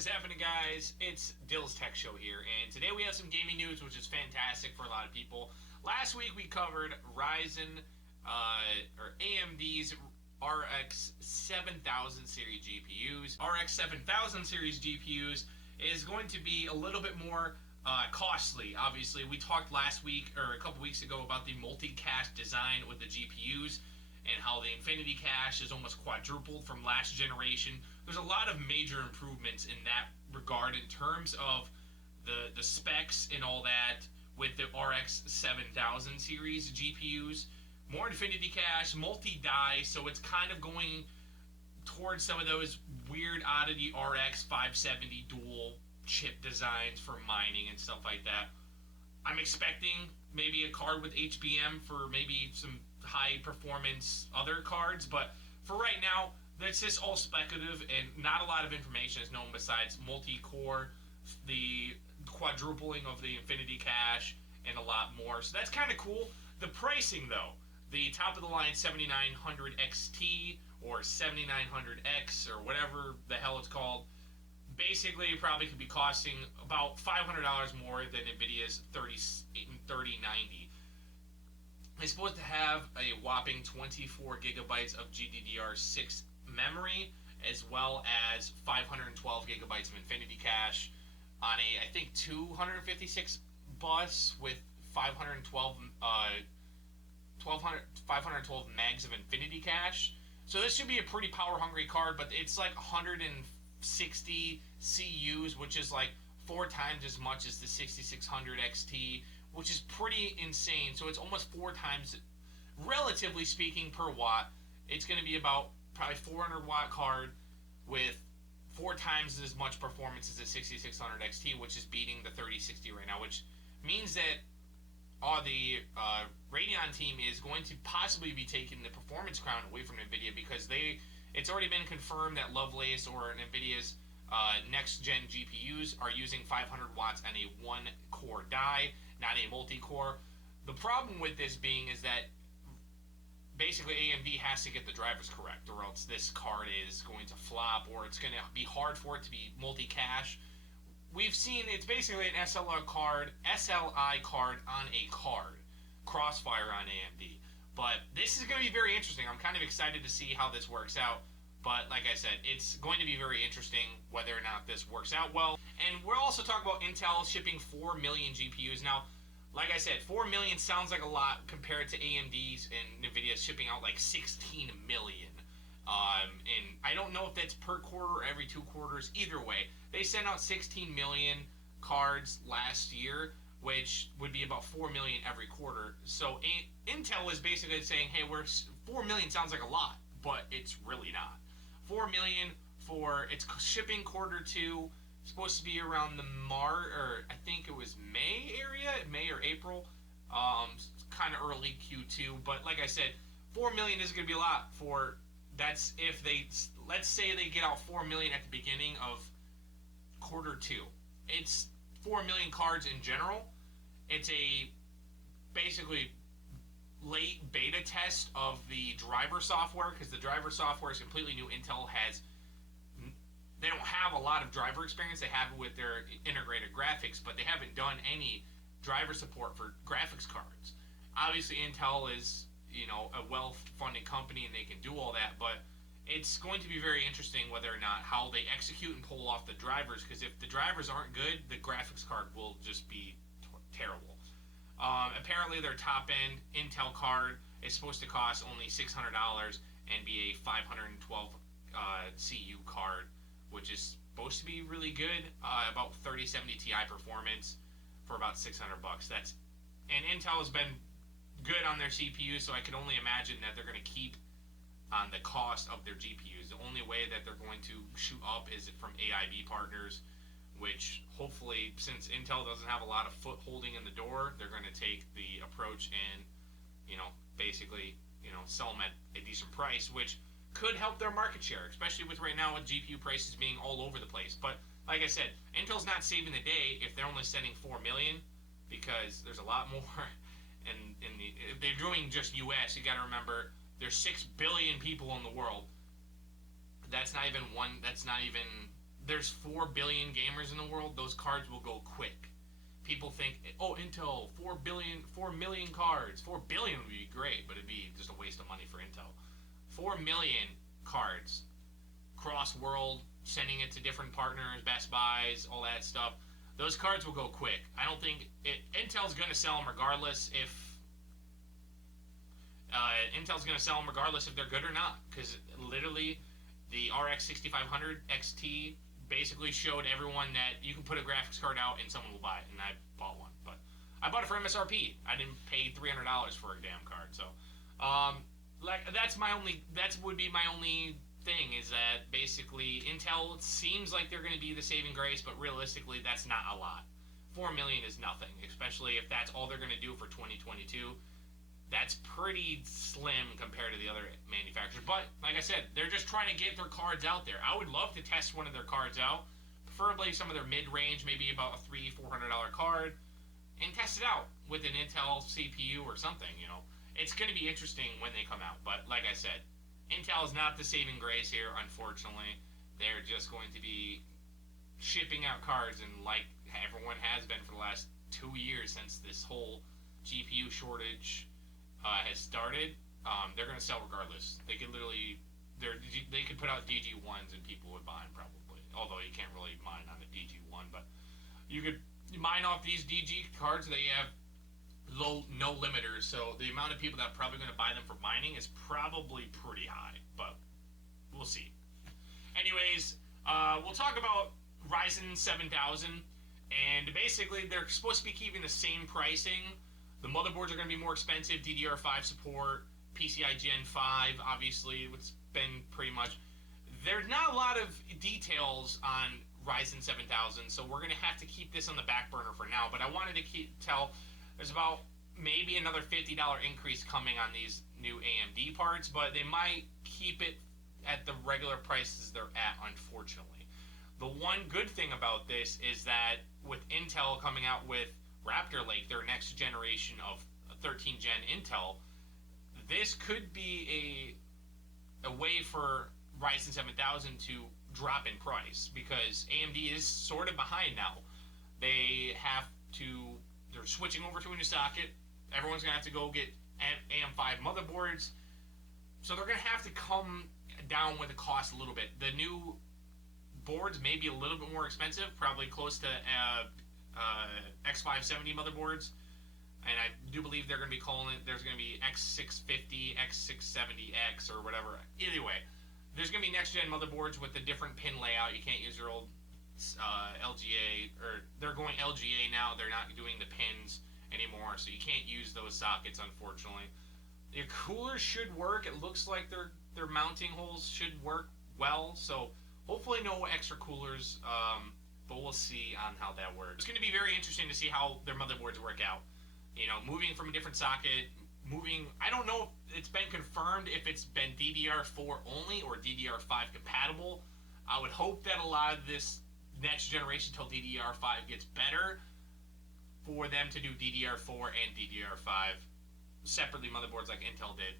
is happening, guys? It's Dill's Tech Show here, and today we have some gaming news, which is fantastic for a lot of people. Last week we covered Ryzen, or AMD's RX7000 series GPUs. RX7000 series GPUs is going to be a little bit more costly. Obviously, we talked last week, or a couple weeks ago, about the multi-cache design with the GPUs, and how the Infinity Cache is almost quadrupled from last generation. There's a lot of major improvements in that regard in terms of the specs and all that with the RX 7000 series GPUs. More Infinity Cache, multi-die, so it's kind of going towards some of those weird oddity RX 570 dual chip designs for mining and stuff like that. I'm expecting maybe a card with HBM for maybe some high performance other cards, but for right now, that's just all speculative and not a lot of information is known besides multi-core, the quadrupling of the Infinity Cache, and a lot more. So that's kind of cool. The pricing, though, the top of the line 7900 XT or 7900X or whatever the hell it's called, basically it probably could be costing about $500 more than NVIDIA's 3090. It's supposed to have a whopping 24 gigabytes of GDDR6 memory, as well as 512 gigabytes of Infinity Cache on a, I think, 256 bus with 512 megs of Infinity Cache. So this should be a pretty power-hungry card, but it's like 160 CUs, which is like 4 times as much as the 6600 XT, which is pretty insane. So it's almost 4 times, relatively speaking, per watt. It's going to be about probably 400 watt card with 4 times as much performance as the 6600 XT, which is beating the 3060 right now, which means that the Radeon team is going to possibly be taking the performance crown away from NVIDIA, because it's already been confirmed that Lovelace or NVIDIA's next-gen GPUs are using 500 watts on a 1-core die, not a multi-core. The problem with this being is that basically AMD has to get the drivers correct, or else this card is going to flop, or it's going to be hard for it to be multi-cache. We've seen it's basically an SLI card on a card, Crossfire on AMD. But this is going to be very interesting. I'm kind of excited to see how this works out. But like I said, it's going to be very interesting whether or not this works out well. And we're also talking about Intel shipping 4 million GPUs. Now, like I said, 4 million sounds like a lot compared to AMD's and NVIDIA's shipping out like 16 million. And I don't know if that's per quarter or every 2 quarters. Either way, they sent out 16 million cards last year, which would be about 4 million every quarter. So Intel is basically saying, hey, 4 million sounds like a lot, but it's really not. 4 million for its shipping quarter 2, supposed to be around the I think it was May area, May or April, kind of early Q2. But like I said, 4 million is going to be a lot for. That's if let's say they get out 4 million at the beginning of quarter 2. It's 4 million cards in general. It's a basically late beta test of the driver software, because the driver software is completely new. Intel they don't have a lot of driver experience. They have it with their integrated graphics, but they haven't done any driver support for graphics cards. Obviously, Intel is, a well-funded company and they can do all that, but it's going to be very interesting whether or not how they execute and pull off the drivers, because if the drivers aren't good, the graphics card will just be terrible. Apparently their top-end Intel card is supposed to cost only $600 and be a 512 CU card, which is supposed to be really good, about 3070 Ti performance for about $600. And Intel has been good on their CPU, so I can only imagine that they're going to keep on the cost of their GPUs. The only way that they're going to shoot up is from AIB partners, which hopefully, since Intel doesn't have a lot of foot holding in the door, they're going to take the approach and, basically, sell them at a decent price, which could help their market share, especially with right now with GPU prices being all over the place. But like I said, Intel's not saving the day if they're only sending 4 million, because there's a lot more. And if they're doing just US, you got to remember there's 6 billion people in the world. That's not even there's 4 billion gamers in the world, those cards will go quick. People think, oh, Intel, 4 million cards. 4 billion would be great, but it'd be just a waste of money for Intel. 4 million cards, cross-world, sending it to different partners, Best Buys, all that stuff. Those cards will go quick. I don't think Intel's going to sell them regardless if they're good or not, because literally the RX6500 XT basically showed everyone that you can put a graphics card out and someone will buy it, and I bought one. But I bought it for MSRP. I didn't pay $300 for a damn card. So, that would be my only thing, is that basically Intel seems like they're going to be the saving grace, but realistically that's not a lot. 4 million is nothing, especially if that's all they're going to do for 2022. That's pretty slim compared to the other manufacturers. But like I said, they're just trying to get their cards out there. I would love to test one of their cards out, preferably some of their mid-range, maybe about a $300-400 card, and test it out with an Intel CPU or something. It's going to be interesting when they come out. But like I said, Intel is not the saving grace here, unfortunately. They're just going to be shipping out cards, and like everyone has been for the last 2 years since this whole GPU shortage has started, they're going to sell regardless. They could put out DG1s and people would buy them probably. Although you can't really mine on a DG1, but you could mine off these DG cards. They have no limiters, so the amount of people that are probably going to buy them for mining is probably pretty high, but we'll see. Anyways, we'll talk about Ryzen 7000, and basically they're supposed to be keeping the same pricing. The motherboards are going to be more expensive, DDR5 support, PCI Gen 5, obviously, it's been pretty much. There's not a lot of details on Ryzen 7000, so we're going to have to keep this on the back burner for now, but I wanted to tell there's about maybe another $50 increase coming on these new AMD parts, but they might keep it at the regular prices they're at, unfortunately. The one good thing about this is that with Intel coming out with Raptor Lake, their next generation of 13 gen Intel, this could be a way for Ryzen 7000 to drop in price, because AMD is sort of behind now. They're switching over to a new socket. Everyone's going to have to go get AM5 motherboards, so they're going to have to come down with the cost a little bit. The new boards may be a little bit more expensive, probably close to X570 motherboards, and I do believe they're going to be calling it, there's going to be X650, X670X, or whatever. Either way, there's going to be next-gen motherboards with a different pin layout. You can't use your old LGA, or they're going LGA now. They're not doing the pins anymore, so you can't use those sockets, unfortunately. The coolers should work. It looks like their mounting holes should work well, so hopefully no extra coolers, but we'll see on how that works. It's going to be very interesting to see how their motherboards work out. Moving from a different socket, I don't know if it's been confirmed if it's been DDR4 only or DDR5 compatible. I would hope that a lot of this next generation till DDR5 gets better for them to do DDR4 and DDR5 separately, motherboards like Intel did.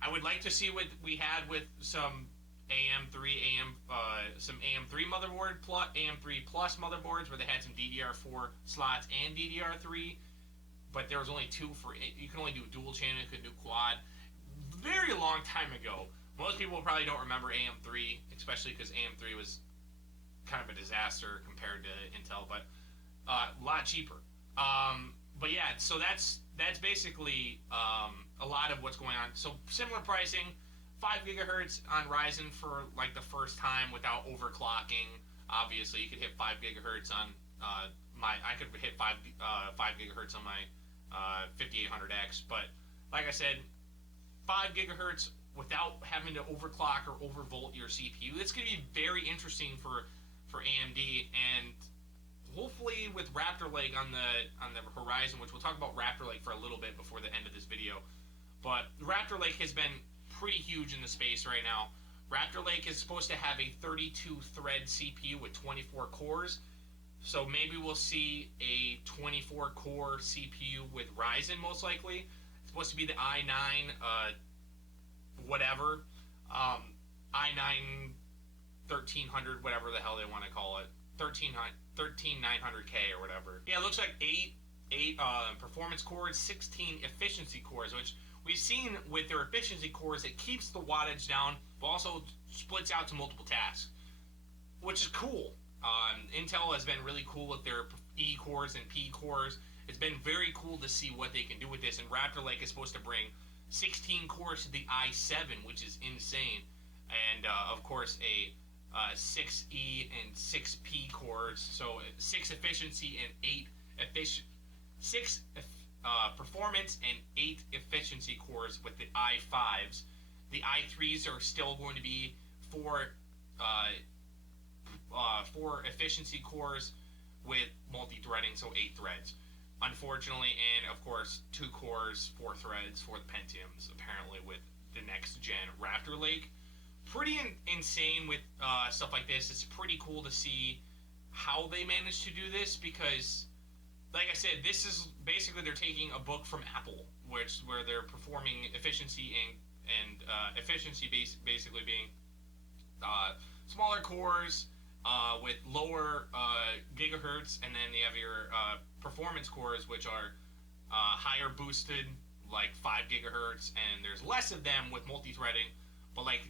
I would like to see what we had with some some AM3 motherboard plus AM3 Plus motherboards, where they had some DDR4 slots and DDR3, but there was only two for it. You can only do dual channel, you could do quad. Very long time ago. Most people probably don't remember AM3, especially because AM3 was kind of a disaster compared to Intel, but a lot cheaper. But yeah, so that's basically a lot of what's going on. So similar pricing, 5 gigahertz on Ryzen for like the first time without overclocking. Obviously, you could hit 5 gigahertz on I could hit 5 gigahertz on my 5800X, but like I said, 5 gigahertz without having to overclock or overvolt your CPU. It's going to be very interesting for AMD, and hopefully with Raptor Lake on the horizon, which we'll talk about Raptor Lake for a little bit before the end of this video. But Raptor Lake has been pretty huge in the space right now. Raptor Lake is supposed to have a 32-thread CPU with 24 cores. So maybe we'll see a 24-core CPU with Ryzen, most likely. It's supposed to be the i9, i9 1300, whatever the hell they want to call it, 13900K or whatever. Yeah, it looks like eight performance cores, 16 efficiency cores, which we've seen with their efficiency cores, it keeps the wattage down, but also splits out to multiple tasks, which is cool. Intel has been really cool with their E cores and P cores. It's been very cool to see what they can do with this, and Raptor Lake is supposed to bring 16 cores to the i7, which is insane, and of course a 6E and 6P cores, so 6 efficiency and 8 6 performance and 8 efficiency cores with the i5s. The i3s are still going to be 4 efficiency cores with multi-threading, so 8 threads. Unfortunately, and of course, 2 cores, 4 threads for the Pentiums, apparently, with the next gen Raptor Lake. Pretty insane with stuff like this. It's pretty cool to see how they managed to do this, because, like I said, this is basically they're taking a book from Apple, where they're performing efficiency and efficiency basically being smaller cores with lower gigahertz, and then you have your performance cores, which are higher boosted, like 5 gigahertz, and there's less of them with multi-threading, but like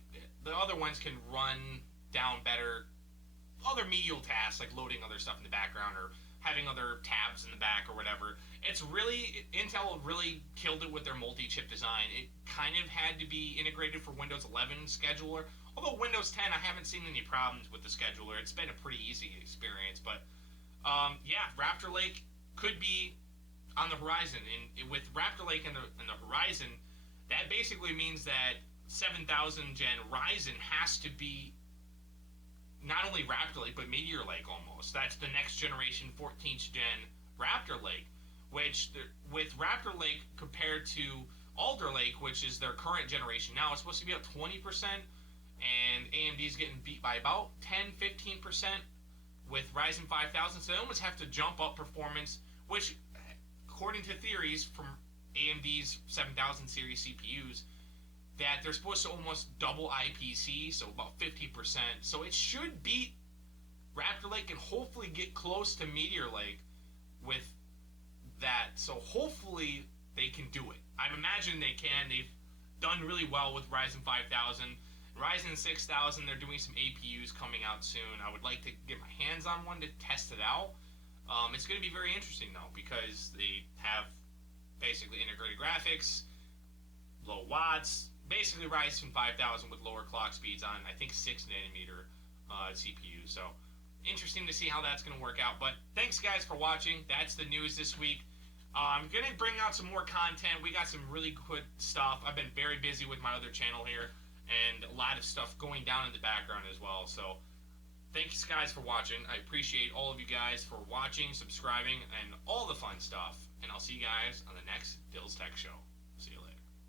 the other ones can run down better other medial tasks, like loading other stuff in the background or having other tabs in the back or whatever. It's really, Intel really killed it with their multi-chip design. It kind of had to be integrated for Windows 11 scheduler, although Windows 10, I haven't seen any problems with the scheduler. It's been a pretty easy experience, but yeah, Raptor Lake could be on the horizon, and with Raptor Lake in the horizon, that basically means that 7000 gen Ryzen has to be not only Raptor Lake, but Meteor Lake almost. That's the next generation 14th gen Raptor Lake, which with Raptor Lake compared to Alder Lake, which is their current generation now, it's supposed to be up 20%, and AMD's getting beat by about 10-15% with Ryzen 5000, so they almost have to jump up performance, which, according to theories from AMD's 7000 series CPUs, that they're supposed to almost double IPC, so about 50%. So it should beat Raptor Lake and hopefully get close to Meteor Lake with that. So hopefully they can do it. I imagine they can. They've done really well with Ryzen 5000. Ryzen 6000, they're doing some APUs coming out soon. I would like to get my hands on one to test it out. It's going to be very interesting, though, because they have basically integrated graphics, low watts, basically Ryzen 5000 with lower clock speeds on, I think, 6 nanometer CPU. So interesting to see how that's going to work out. But thanks, guys, for watching. That's the news this week. I'm going to bring out some more content. We got some really good stuff. I've been very busy with my other channel here, and a lot of stuff going down in the background as well. So thanks, guys, for watching. I appreciate all of you guys for watching, subscribing, and all the fun stuff. And I'll see you guys on the next Dill's Tech Show. See you later.